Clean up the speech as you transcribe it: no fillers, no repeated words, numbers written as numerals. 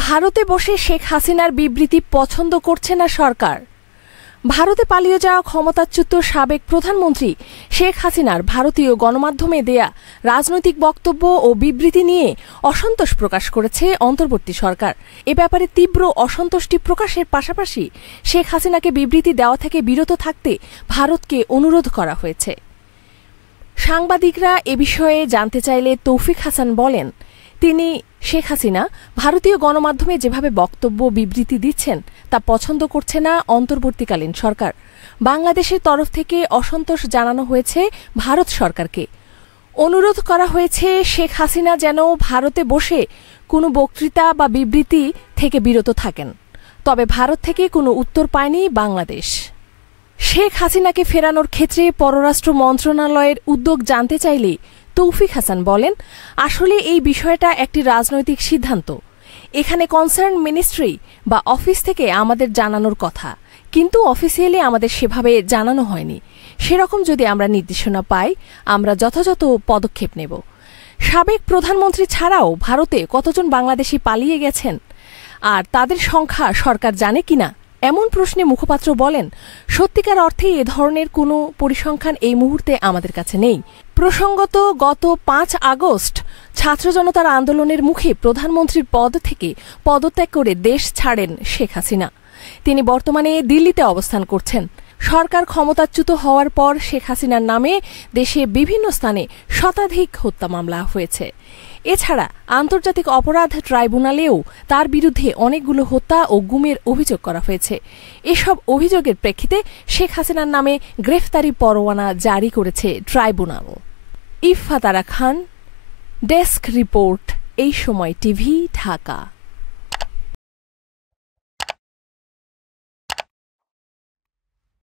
ভারতে বসে শেখ হাসিনার বিবৃতি পছন্দ করছে না সরকার। ভারতে পালিয়ে যাওয়া ক্ষমতাচ্যুত সাবেক প্রধানমন্ত্রী শেখ হাসিনার ভারতীয় গণমাধ্যমে দেয়া রাজনৈতিক বক্তব্য ও বিবৃতি নিয়ে অসন্তোষ প্রকাশ করেছে অন্তর্বর্তী সরকার। এ ব্যাপারে তীব্র অসন্তুষ্টি প্রকাশের পাশাপাশি শেখ হাসিনাকে বিবৃতি দেওয়া থেকে বিরত থাকতে ভারতকে অনুরোধ করা হয়েছে। সাংবাদিকরা এ বিষয়ে জানতে চাইলে তৌফিক হাসান বলেন, তিনি শেখ হাসিনা ভারতীয় গণমাধ্যমে যেভাবে বক্তব্য বিবৃতি দিচ্ছেন তা পছন্দ করছে না অন্তর্বর্তীকালীন সরকার। বাংলাদেশের তরফ থেকে অসন্তোষ জানানো হয়েছে ভারত সরকারকে। অনুরোধ করা হয়েছে শেখ হাসিনা যেন ভারতে বসে কোনো বক্তৃতা বা বিবৃতি থেকে বিরত থাকেন। তবে ভারত থেকে কোনো উত্তর পায়নি বাংলাদেশ। শেখ হাসিনাকে ফেরানোর ক্ষেত্রে পররাষ্ট্র মন্ত্রণালয়ের উদ্যোগ জানতে চাইলে তৌফিক হাসান বলেন, আসলে এই বিষয়টা একটি রাজনৈতিক সিদ্ধান্ত। এখানে কনসার্ন মিনিস্ট্রি বা অফিস থেকে আমাদের জানানোর কথা, কিন্তু অফিসিয়ালি আমাদের সেভাবে জানানো হয়নি। সেরকম যদি আমরা নির্দেশনা পাই, আমরা যথাযথ পদক্ষেপ নেব। সাবেক প্রধানমন্ত্রী ছাড়াও ভারতে কতজন বাংলাদেশি পালিয়ে গেছেন আর তাদের সংখ্যা সরকার জানে কিনা এমন প্রশ্নে মুখপাত্র বলেন, সত্যিকার অর্থে এ ধরনের কোনো পরিসংখ্যান এই মুহূর্তে আমাদের কাছে নেই। প্রসঙ্গত, গত ৫ আগস্ট ছাত্র জনতার আন্দোলনের মুখে প্রধানমন্ত্রীর পদ থেকে পদত্যাগ করে দেশ ছাড়েন শেখ হাসিনা। তিনি বর্তমানে দিল্লিতে অবস্থান করছেন। সরকার ক্ষমতাচ্যুত হওয়ার পর শেখ হাসিনার নামে দেশে বিভিন্ন স্থানে শতাধিক হত্যা মামলা হয়েছে। এছাড়া আন্তর্জাতিক অপরাধ ট্রাইব্যুনালেও তার বিরুদ্ধে অনেকগুলো হত্যা ও গুমের অভিযোগ করা হয়েছে। এসব অভিযোগের প্রেক্ষিতে শেখ হাসিনার নামে গ্রেফতারি পরোয়ানা জারি করেছে ট্রাইব্যুনাল। ইফফাত আরা খান, ডেস্ক রিপোর্ট, এই সময় টিভি, ঢাকা।